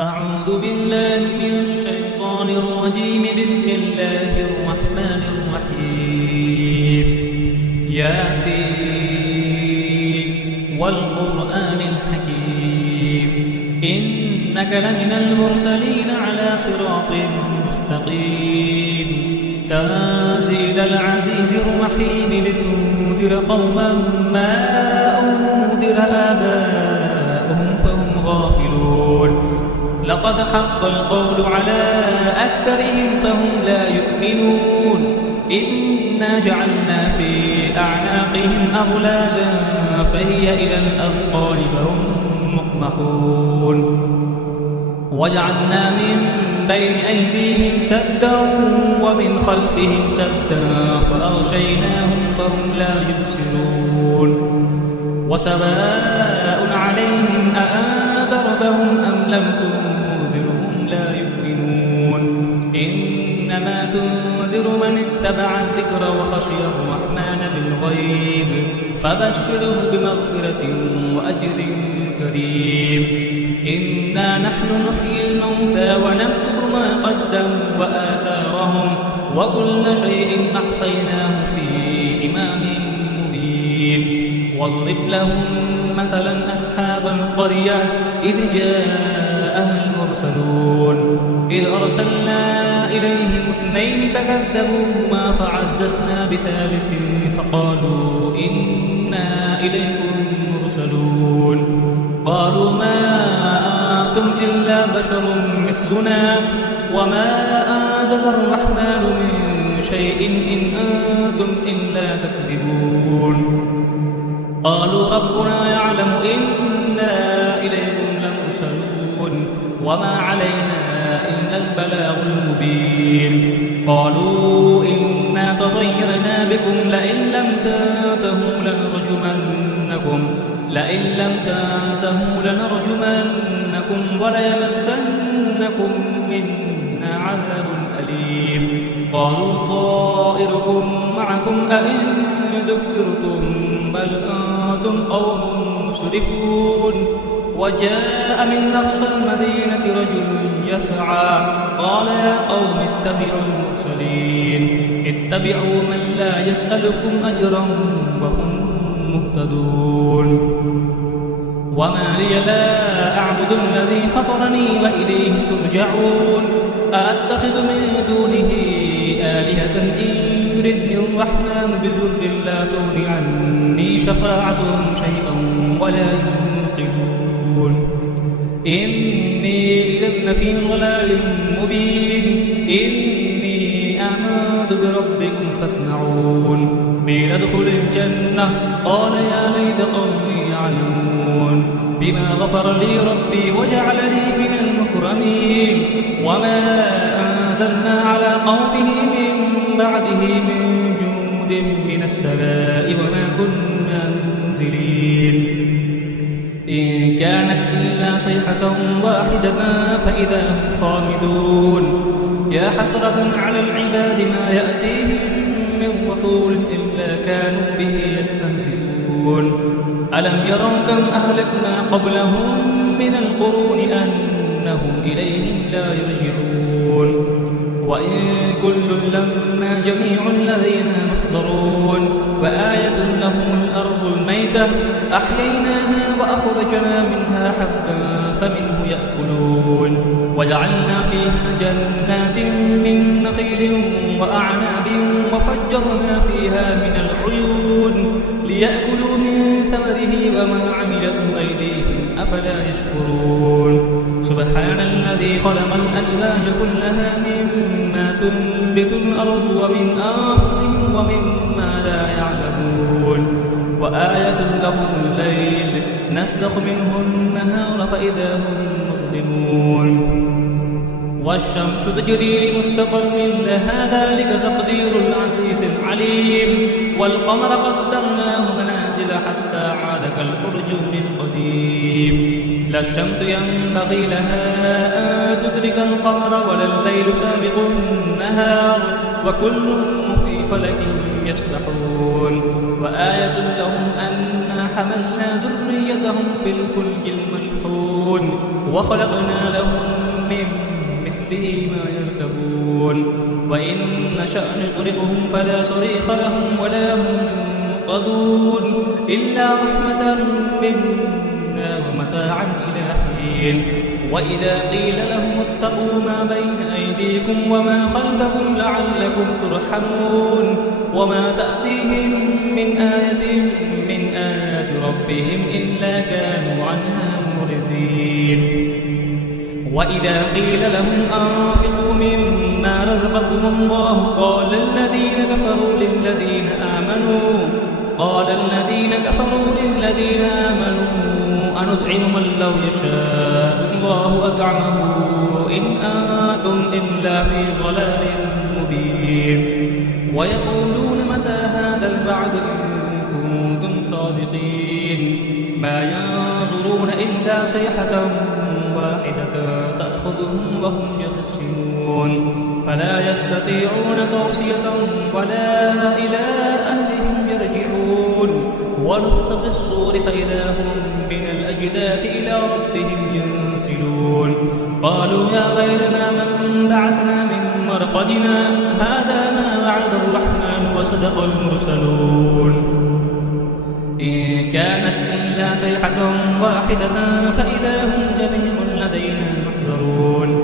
أعوذ بالله من الشيطان الرجيم. بسم الله الرحمن الرحيم. ياسين والقرآن الحكيم إنك لمن المرسلين على صراط مستقيم تنزيل العزيز الرحيم لتنذر قوما ما أنذر آباؤهم فهم غافلون. لقد حق القول على أكثرهم فهم لا يؤمنون. إنا جعلنا في أعناقهم أغلالا فهي إلى الأذقان فهم مقمحون. وجعلنا من بين أيديهم سدا ومن خلفهم سدا فأغشيناهم فهم لا يبصرون. وسواء عليهم أأنذرتهم أم لم تنذرهم لا يؤمنون. إنما تنذر من اتبع الذكر وخشي الرحمن بالغيب فبشره بمغفرة وأجر كريم. إنا نحن نحيي الموتى ونكتب ما قدموا وآثارهم وكل شيء أحصيناه في إمام مبين. واضرب لهم مثلا أصحاب القرية إذ جاءها المرسلون إذ أرسلنا إليهم اثنين فكذبوهما فعززنا بثالث فقالوا إنا إليكم مرسلون. قالوا ما أنتم إلا بشر مثلنا وما أنزل الرحمن من شيء إن أنتم إلا تكذبون. قالوا ربنا يعلم إنا إليكم لمرسلون وما علينا إلا البلاغ المبين. قالوا إنا تطيرنا بكم لئن لم تنتهوا لنرجمنكم وليمسنكم منا عذاب أليم. قالوا طائركم معكم أئن ذكرتم بل أنتم قوم مسرفون. وجاء من أقصى المدينة رجل يسعى قال يا قوم اتبعوا المرسلين اتبعوا من لا يسألكم أجرا وهم مهتدون. وما لي لا أعبد الذي فطرني وإليه ترجعون. أأتخذ من دونه آلهة إن يردني الرحمن بضر لا تغن عني شفاعتهم شيئا ولا ينقذون. إني إذا لفي ضلال مبين. إني آمنت بربكم فاسمعون. قيل ادخل الجنة قال يا ليت قومي يعلمون بما غفر لي ربي وجعلني من المكرمين. وما أنزلنا على قومه من بعده من جند من السماء وما كنا منزلين. إن كانت إلا صيحة واحدة فإذا هم خامدون. يا حسرة على العباد ما يأتيهم من رسول إلا كانوا به يستهزئون. ألم يروا كم أهلكنا قبلهم من القرون أنهم إليهم لا يرجعون. وإن كل لما جميع لدينا محضرون. وآية لهم الأرض الميتة أحييناها وأخرجنا منها حبا فمنه يأكلون. وجعلنا فيها جنات من نخيل وأعناب وفجرنا فيها من العيون ليأكلوا من ثمره وما عملته أيديهم أفلا يشكرون. سبحان الذي خلق الأزواج كلها مما تنبت الأرض ومن أنفسهم ومما لا يعلمون. وآية لهم الليل نسلخ منه النهار فإذا هم مظلمون. والشمس تجري لمستقر لها ذلك تقدير العزيز العليم. والقمر قدرناه منازل حتى عاد كالأرجون القديم. لا الشمس ينبغي لها أن تدرك القمر ولا الليل سابق النهار وكل في فلك يسبحون. وآية لهم أنا حملنا ذريتهم في الفلك المشحون وخلقنا لهم دونه ما يركبون وإن نشأ نغرقهم فلا صريخ لهم ولا هم ينقذون إلا رحمة منا ومتاعا إلى حين وإذا قيل لهم اتقوا ما بين أيديكم وما خلفكم لعلكم ترحمون وما تأتيهم من آية من آيات ربهم إلا كانوا عنها معرضين وإذا قيل لهم أنفقوا مما رزقكم الله قال الذين كفروا للذين آمنوا أنطعم من لو يشاء الله أطعمه إن أنتم إلا في ضلال مبين ويقولون متى هذا الوعد إن كنتم صادقين ما ينظرون إلا صيحة واحدة تأخذهم وهم يخصمون فلا يستطيعون توصية ولا إلى أهلهم يرجعون ونفخ في الصور فإذا هم من الأجداث إلى ربهم ينسلون قالوا يا ويلنا من بعثنا من مرقدنا هذا ما وعد الرحمن وصدق المرسلون إن كانت إلا صيحة واحدة فإذا هم جميع لدينا محضرون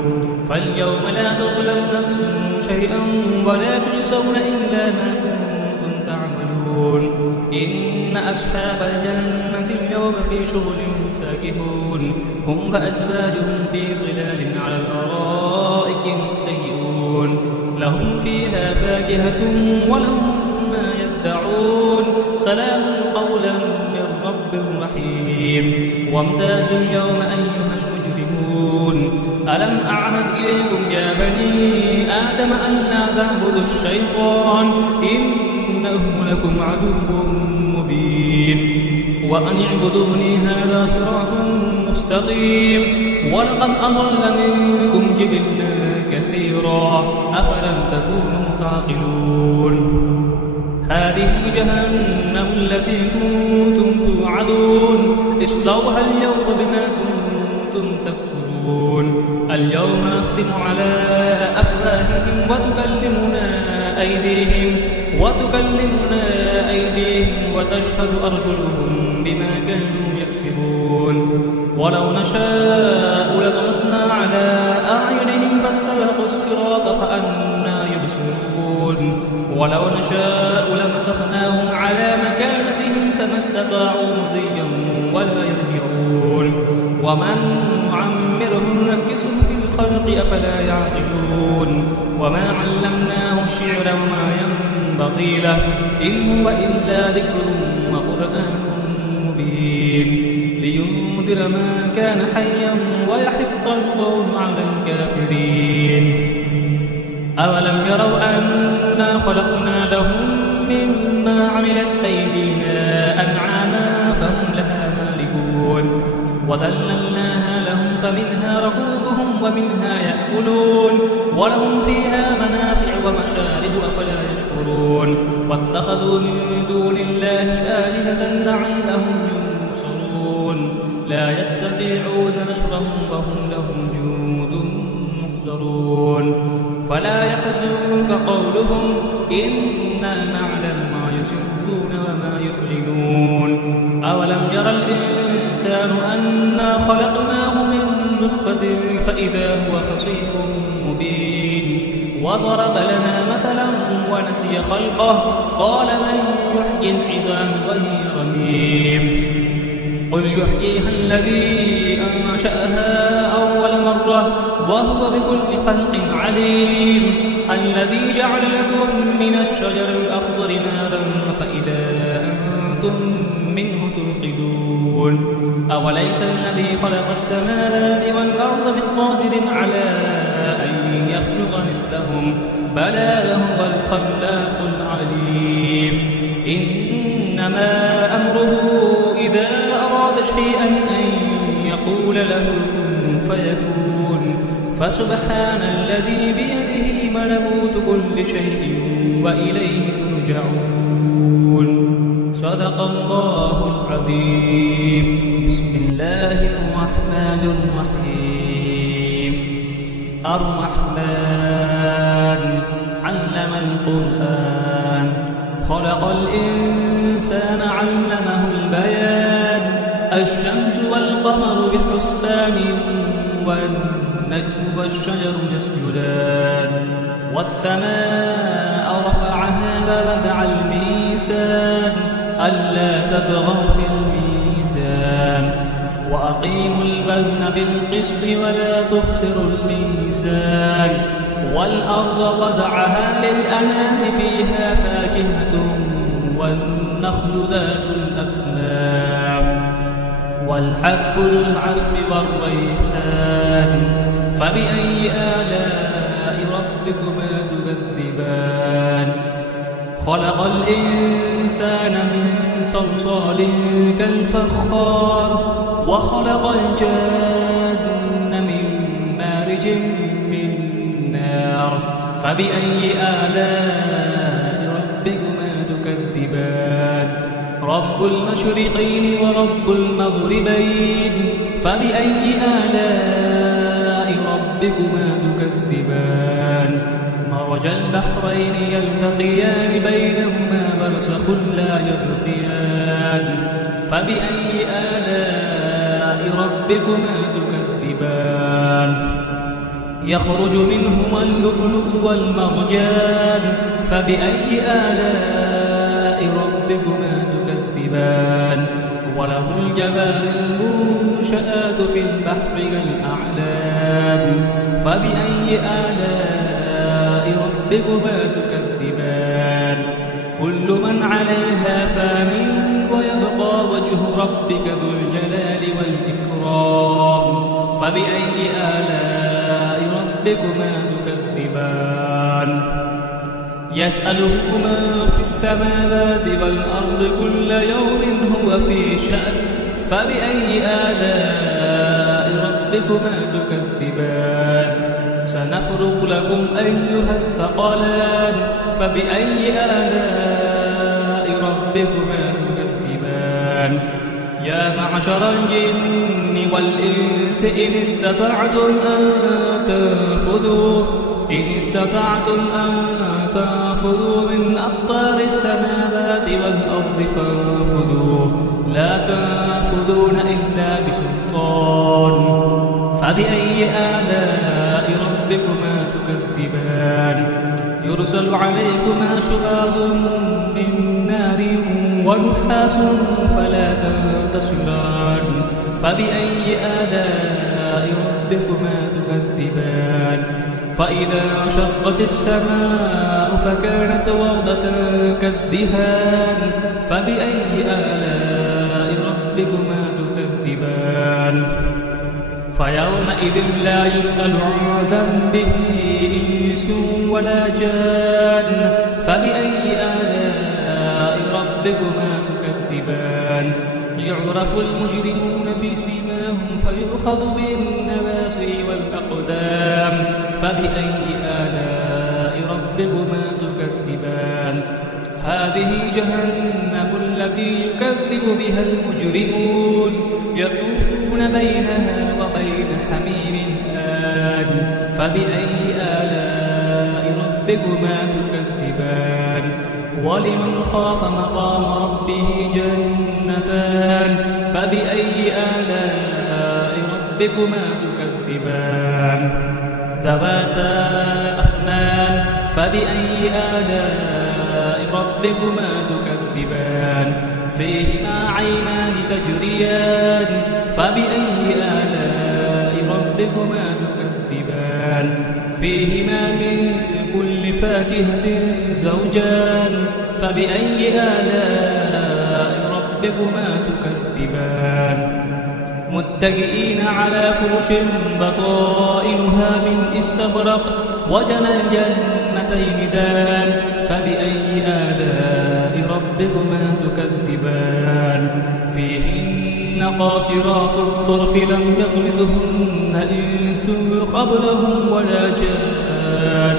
فاليوم لا تظلم نفس شيئا ولا تجزون إلا ما كنتم تعملون إن أصحاب الجنة اليوم في شغل فاكهون هم وأزواجهم في ظلال على الأرائك متكئون لهم فيها فاكهة ولهم ما يدعون سلام قولا من رب رحيم وامتازوا اليوم أيها المجرمون ألم أعهد إليكم يا بني آدم أن لا تعبدوا الشيطان إنه لكم عدو مبين وأن اعبدوني هذا صراط مستقيم ولقد أضل منكم جبلا كثيرا أفلم تكونوا تعقلون هذه جهنم التي كنتم توعدون اصلوها اليوم بما كنتم تكفرون اليوم نختم على أفواههم وتكلمنا أيديهم وتشهد أرجلهم بما كانوا يكسبون ولو نشاء لطمسنا على أعينهم فاستبقوا الصراط فأنى يبصرون ولو نشاء لمسخناهم على مكانتهم فما استطاعوا مزيا ولا يرجعون ومن نعمره ننكسه في الخلق أفلا يعقلون وما علمناه الشعر وما ينبغي له إن هو إلا ذكر وقرآن مبين لينذر ما كان حيا ويحق القول على الكافرين أولم يروا أنا خلقنا لهم مما عملت أيدينا أنعاما فهم لها مالكون وذللناها لهم فمنها ركوبهم ومنها يأكلون ولهم فيها منافع ومشارب أفلا يشكرون واتخذوا من دون الله آلهة لعلهم ينصرون لا يستطيعون نصرهم وهم لهم جند محضرون فلا يحزنك قولهم إنا نعلم ما يسرون وما يعلنون أولم يرى الإنسان أنا خلقناه من نطفة فإذا هو خصيم مبين وضرب لنا مثلا ونسي خلقه قال من يحيي العظام وهي رميم قل يحييها الذي أنشأها أول مرة وهو بكل خلق عليم الذي جعل لكم من الشجر الأخضر نارا فإذا أنتم منه توقدون أوليس الذي خلق السماوات والأرض بقادر على أن يخلق مثلهم بلى هو الخلاق العليم إنما أمره إذا أراد شيئا أن يقول له كن فيكون فسبحان الذي بيده ملكوت كل شيء وإليه ترجعون صدق الله العظيم بسم الله الرحمن الرحيم الرحمن علم القرآن خلق الإنسان علمه البيان الشمس والقمر بحسبان والنجم والشجر يسجدان والسماء رفعها ووضع الميزان ألا تطغوا في الميزان وأقيموا الوزن بالقسط ولا تخسروا الميزان والأرض وضعها للأنام فيها فاكهة والنخل ذات الأكمام والحب ذو العصف والريحان فبأي آلاء ربكما تكذبان خلق الإنسان من صلصال كالفخار وخلق الجن من مارج من نار فبأي آلاء ربكما تكذبان رب المشرقين ورب المغربين فبأي آلاء ربكما تكذبان مرج البحرين يلتقيان بينهما برزخ لا يبغيان فبأي آلاء ربكما تكذبان يخرج منهما اللؤلؤ والمرجان فبأي آلاء ربكما تكذبان وله الجبال المنشآت في البحر كالأعلام فبأي آلاء ربكما تكذبان كل من عليها فان ويبقى وجه ربك ذو الجلال والإكرام فبأي آلاء ربكما تكذبان يسأله من في السماوات والأرض كل يوم هو في شأن فبأي آلاء ربكما تكذبان سنفرغ لكم أيها الثقلان فبأي آلاء ربكما تكذبان يا معشر الجن والإنس إن استطعتم أن تنفذوا من أقطار السماوات والأرض فانفذوا لا تنفذون إلا بسلطان فبأي آلاء ربكما تكذبان يرسل عليكما شواظ من نار ونحاس فلا تنتصران فبأي آلاء ربكما تكذبان فإذا انشقت السماء فكانت وردة كالدهان فبأي آلاء ربكما تكذبان فيومئذ لا يسأل عن ذنبه إنس ولا جان فبأي آلاء ربكما تكذبان يعرف المجرمون بسيماهم فيؤخذ بالنواسي والأقدام فبأي آلاء ربكما تكذبان هذه جهنم التي يكذب بها المجرمون يطوفون بينها وبين حميم آن فبأي آلاء ربكما تكذبان ولمن خاف مقام ربه جنتان فبأي آلاء ربكما تكذبان ذواتا أفنان فبأي آلاء ربكما تكذبان فيهما عينان تجريان فبأي آلاء ربكما تكذبان فيهما من كل فاكهة زوجان فبأي آلاء ربكما تكذبان متكئين على فرش بطائنها من استبرق وجنى الجنتين دان فبأي آلاء ربكما تكذبان فيهن قاصرات الطرف لم يطمثهن إنس قبلهم ولا جان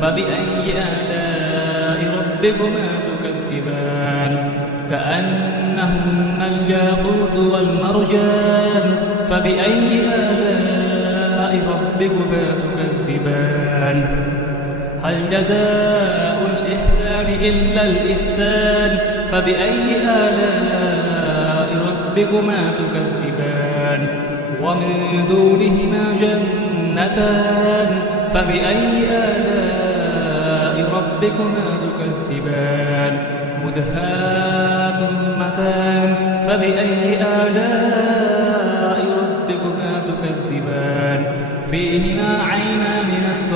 فبأي آلاء ربكما تكذبان كأنهن الياقوت والمرجان فبأي آلاء ربكما تكذبان تكذبان هل جزاء الإحسان إلا الإحسان فبأي آلاء ربكما تكذبان ومن دونهما جنتان فبأي آلاء ربكما تكذبان مدهامتان فبأي آلاء ربكما تكذبان فيهما عينان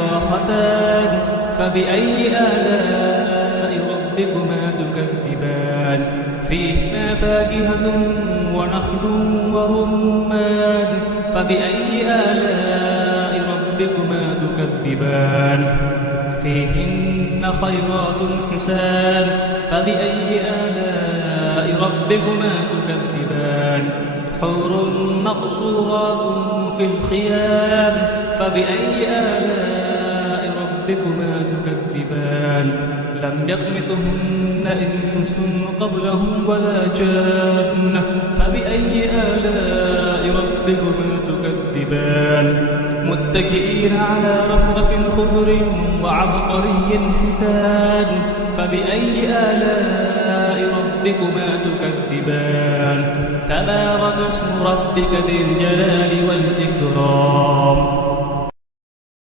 نضاختان فبأي آلاء ربكما تكذبان فيهما فاكهة ونخل ورمان فبأي آلاء ربكما تكذبان فيهن خيرات حسان فبأي آلاء ربكما تكذبان حور مقصورات في الخيام فبأي آلاء ربكما تكذبان لم يطمثهن إنس قبلهم ولا جان فبأي آلاء ربكما تكذبان متكئين على رفرف خضر وعبقري حسان فبأي آلاء ربكما تكذبان تبارك اسم ربك ذي الجلال والإكرام